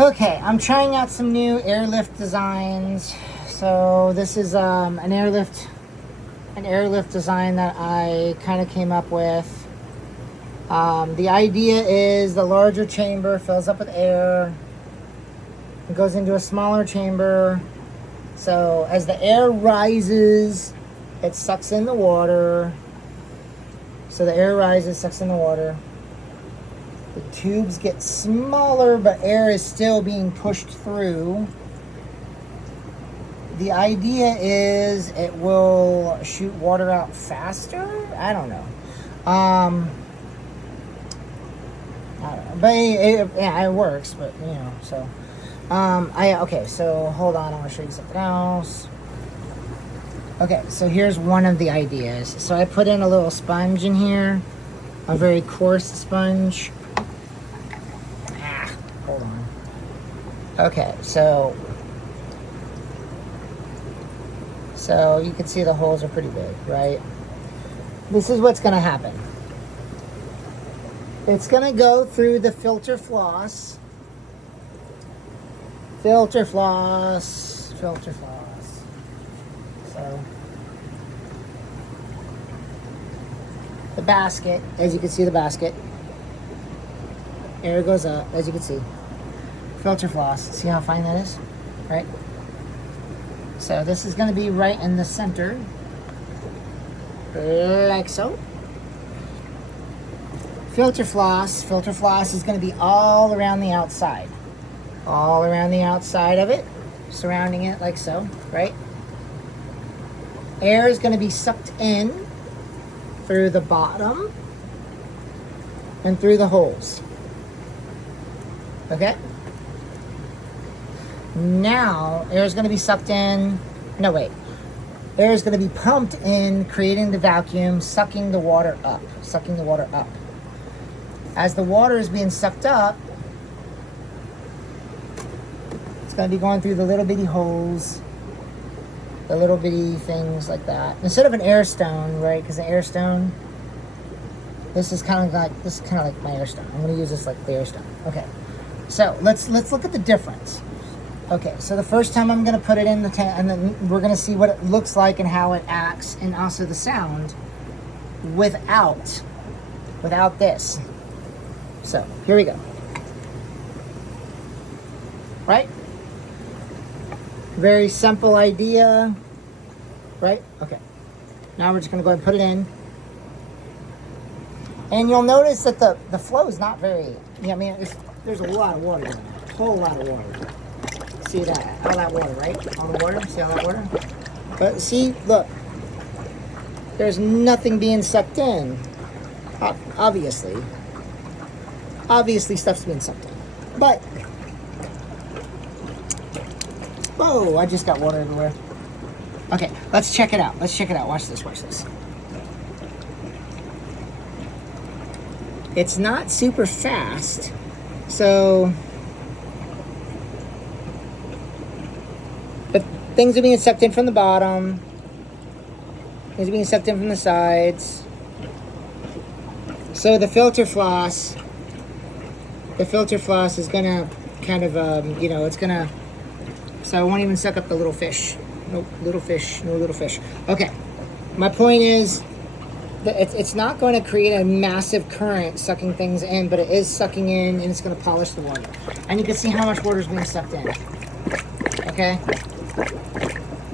Okay, I'm trying out some new airlift designs. So this is an airlift design that I kind of came up with. The idea is the larger chamber fills up with air. It goes into a smaller chamber. So as the air rises, it sucks in the water. So the air rises, sucks in the water. The tubes get smaller, but air is still being pushed through. The idea is it will shoot water out faster? I don't know. But it works, but you know, so. Okay, so hold on, I want to show you something else. Okay, so here's one of the ideas. So I put in a little sponge in here, a very coarse sponge. Hold on. Okay, so you can see the holes are pretty big, right? This is what's going to happen. It's going to go through the filter floss. Filter floss. So the basket, as you can see the basket, air goes up, as you can see. Filter floss, see how fine that is, right? So this is going to be right in the center, like so. Filter floss is going to be all around the outside. All around the outside of it, surrounding it like so, right? Air is going to be sucked in through the bottom and through the holes. Okay? Now, air is going to be sucked in. No, wait. Air is going to be pumped in, creating the vacuum, sucking the water up. As the water is being sucked up, it's going to be going through the little bitty holes, the little bitty things like that. Instead of an air stone, right? Because the air stone, this is kind of like my air stone. I'm going to use this like the air stone. Okay. So let's look at the difference. Okay, so the first time I'm going to put it in the tank, and then we're going to see what it looks like and how it acts, and also the sound without this. So here we go. Right? Very simple idea. Right? Okay. Now we're just going to go ahead and put it in. And you'll notice that the flow is not very, I mean, there's a lot of water in there. A whole lot of water. See that? All that water, right? All the water? See all that water? But see, look. There's nothing being sucked in. Obviously. Obviously stuff's being sucked in. But, oh, I just got water everywhere. Okay, let's check it out. Watch this. It's not super fast, so but things are being sucked in from the bottom. Things are being sucked in from the sides. So the filter floss is gonna kind of, it's gonna, so it won't even suck up the little fish. No little fish. Okay, my point is, it's not going to create a massive current sucking things in, but it is sucking in, and it's going to polish the water. And you can see how much water is being sucked in. Okay.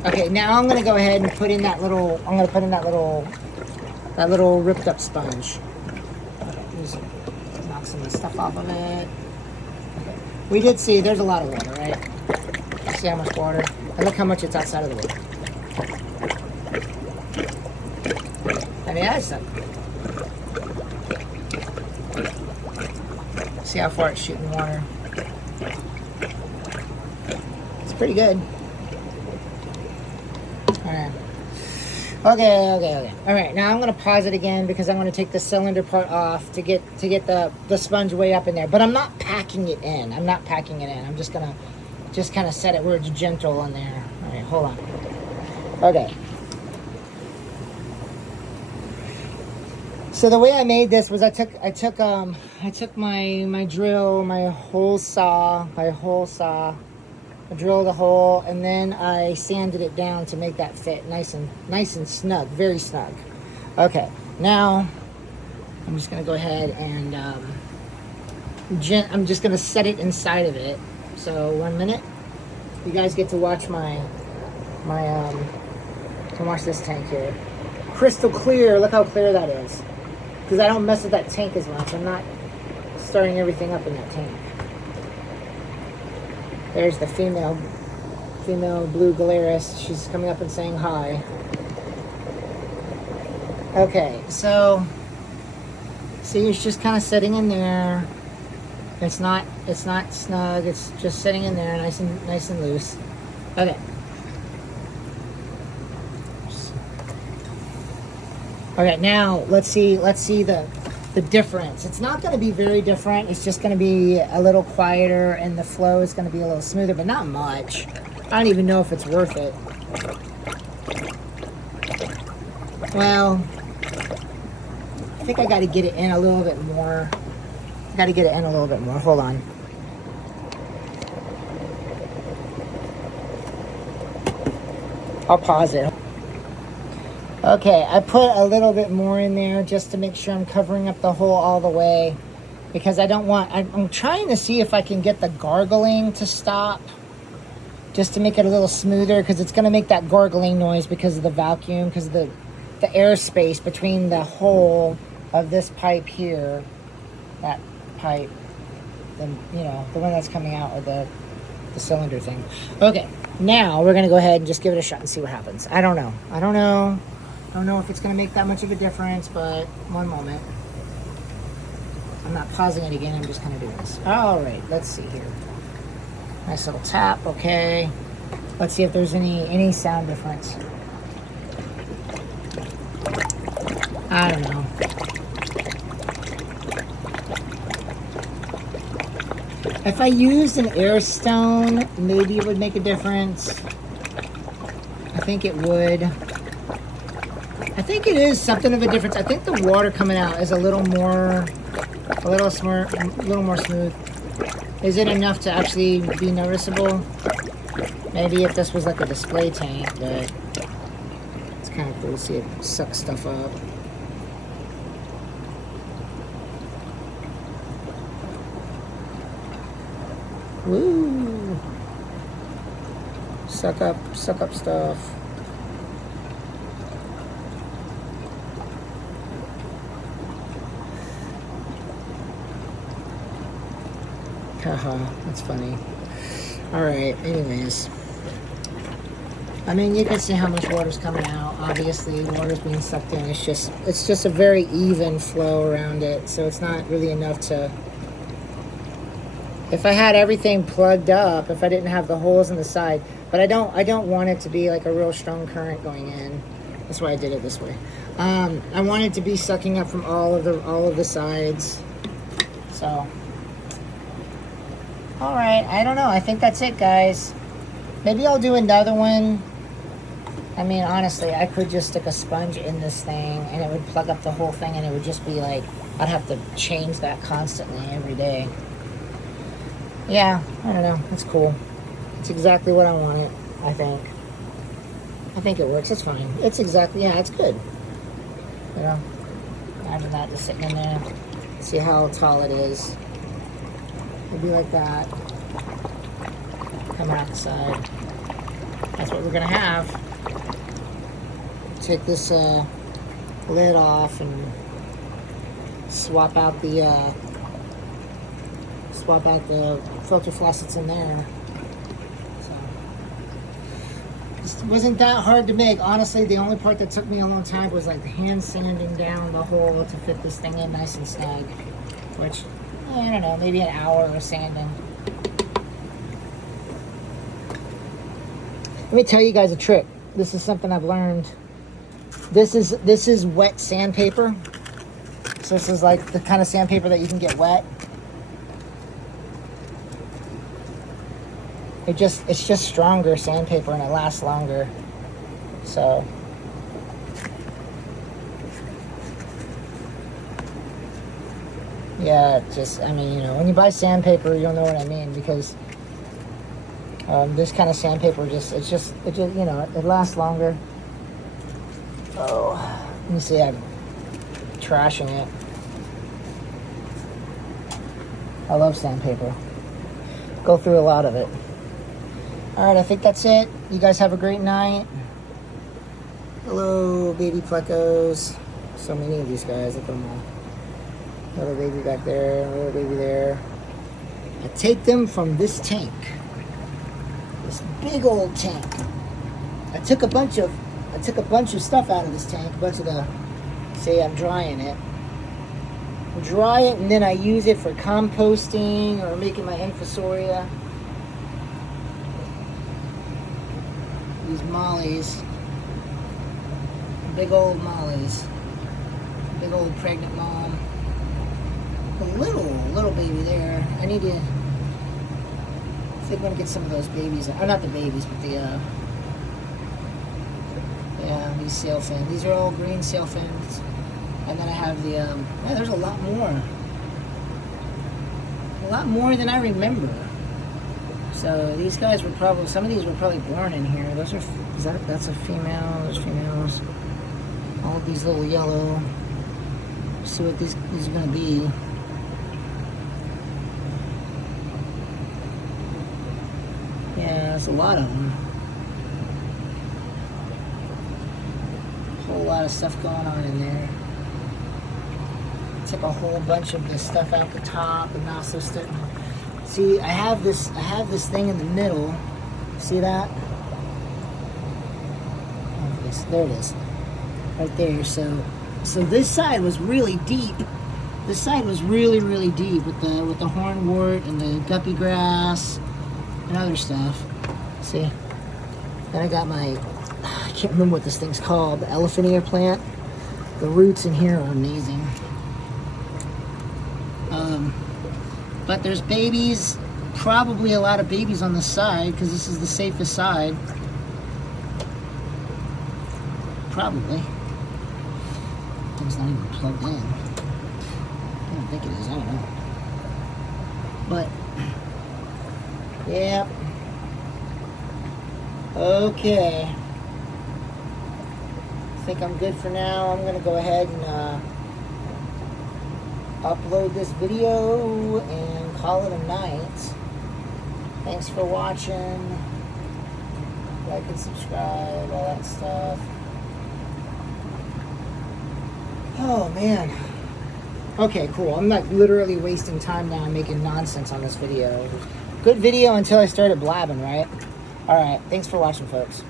Okay. Now I'm going to go ahead and put in that little ripped up sponge. Just knock some of the stuff off of it. Okay. We did see there's a lot of water, right? See how much water? And look how much it's outside of the water. I mean, that's something. See how far it's shooting water. It's pretty good. Alright. Okay. Alright, now I'm going to pause it again because I'm going to take the cylinder part off to get the sponge way up in there. But I'm not packing it in. I'm just going to kind of set it where it's gentle in there. Alright, hold on. Okay. So the way I made this was I took my drill, my hole saw, I drilled a hole, and then I sanded it down to make that fit nice and snug, very snug. Okay, now I'm just gonna go ahead and I'm just gonna set it inside of it. So 1 minute, you guys get to watch watch this tank here. Crystal clear. Look how clear that is. Because I don't mess with that tank as much. I'm not starting everything up in that tank. There's the female blue Galeris. She's coming up and saying hi. Okay, so see, it's just kind of sitting in there. It's not snug. It's just sitting in there, nice and loose. Okay. Okay, now let's see the difference. It's not going to be very different. It's just going to be a little quieter, and the flow is going to be a little smoother, but not much. I don't even know if it's worth it. Well, I think I got to get it in a little bit more. Hold on. I'll pause it. Okay, I put a little bit more in there just to make sure I'm covering up the hole all the way, because I'm trying to see if I can get the gargling to stop, just to make it a little smoother, because it's going to make that gargling noise because of the vacuum, because of the airspace between the hole of this pipe here, that pipe, then, you know, the one that's coming out of the cylinder thing. Okay, now we're going to go ahead and just give it a shot and see what happens. I don't know if it's going to make that much of a difference, but one moment. I'm not pausing it again. I'm just kind of doing this. All right, let's see here. Nice little tap. Okay. Let's see if there's any sound difference. I don't know. If I used an air stone, maybe it would make a difference. I think it would. I think it is something of a difference. I think the water coming out is a little more smooth. Is it enough to actually be noticeable? Maybe if this was like a display tank, but it's kind of cool to see it suck stuff up. Woo! Suck up stuff. Haha, that's funny. Alright, anyways. I mean, you can see how much water's coming out. Obviously, water's being sucked in. It's just a very even flow around it, so it's not really enough to... If I had everything plugged up, if I didn't have the holes in the side, but I don't want it to be like a real strong current going in. That's why I did it this way. I want it to be sucking up from all of the sides. So, all right. I don't know. I think that's it, guys. Maybe I'll do another one. I mean, honestly, I could just stick a sponge in this thing and it would plug up the whole thing, and it would just be like, I'd have to change that constantly every day. Yeah, I don't know. It's cool. It's exactly what I wanted, I think. I think it works. It's fine. It's exactly, yeah, it's good. You know, imagine that just sitting in there. See how tall it is. It'd be like that. Come out the side. That's what we're going to have. Take this lid off and swap out the filter faucets in there. So, this wasn't that hard to make. Honestly, the only part that took me a long time was like the hand sanding down the hole to fit this thing in nice and snug. Which, I don't know, maybe an hour of sanding. Let me tell you guys a trick. This is something I've learned. This is wet sandpaper. So this is like the kind of sandpaper that you can get wet. It's just stronger sandpaper and it lasts longer. So Yeah, just, I mean, you know, when you buy sandpaper, you'll know what I mean, because this kind of sandpaper it just, you know, it lasts longer. Oh, let me see, I'm trashing it. I love sandpaper. Go through a lot of it. All right, I think that's it. You guys have a great night. Hello, baby plecos. So many of these guys, look at them all. Another baby back there, another baby there. I take them from this tank. This big old tank. I took a bunch of stuff out of this tank, a bunch of the, say I'm drying it. Dry it and then I use it for composting or making my infusoria. These mollies. Big old mollies. Big old pregnant mom. A little baby there. I think I'm gonna get some of those babies. Oh, not the babies, but the yeah, these sail fins. These are all green sail fins. And then I have the yeah, there's a lot more. A lot more than I remember. So these guys were probably, some of these were probably born in here. Those are, that's a female, those females. All of these little yellow. See what these are gonna be. Yeah, there's a lot of them. A whole lot of stuff going on in there. Took a whole bunch of this stuff out the top and now so still. See, I have this thing in the middle. See that? Oh, yes, there it is. Right there. So this side was really deep. This side was really deep with the hornwort and the guppy grass and other stuff. See? Then I got my, I can't remember what this thing's called, the elephant ear plant. The roots in here are amazing. But there's babies, probably a lot of babies on the side because this is the safest side. Probably. Thing's not even plugged in. I don't think it is, I don't know. But, yeah. Okay. I think I'm good for now. I'm gonna go ahead and upload this video and call it a night. Thanks for watching. Like and subscribe, all that stuff. Oh man. Okay, cool. I'm not literally wasting time now making nonsense on this video. Good video until I started blabbing, right? Alright, thanks for watching, folks.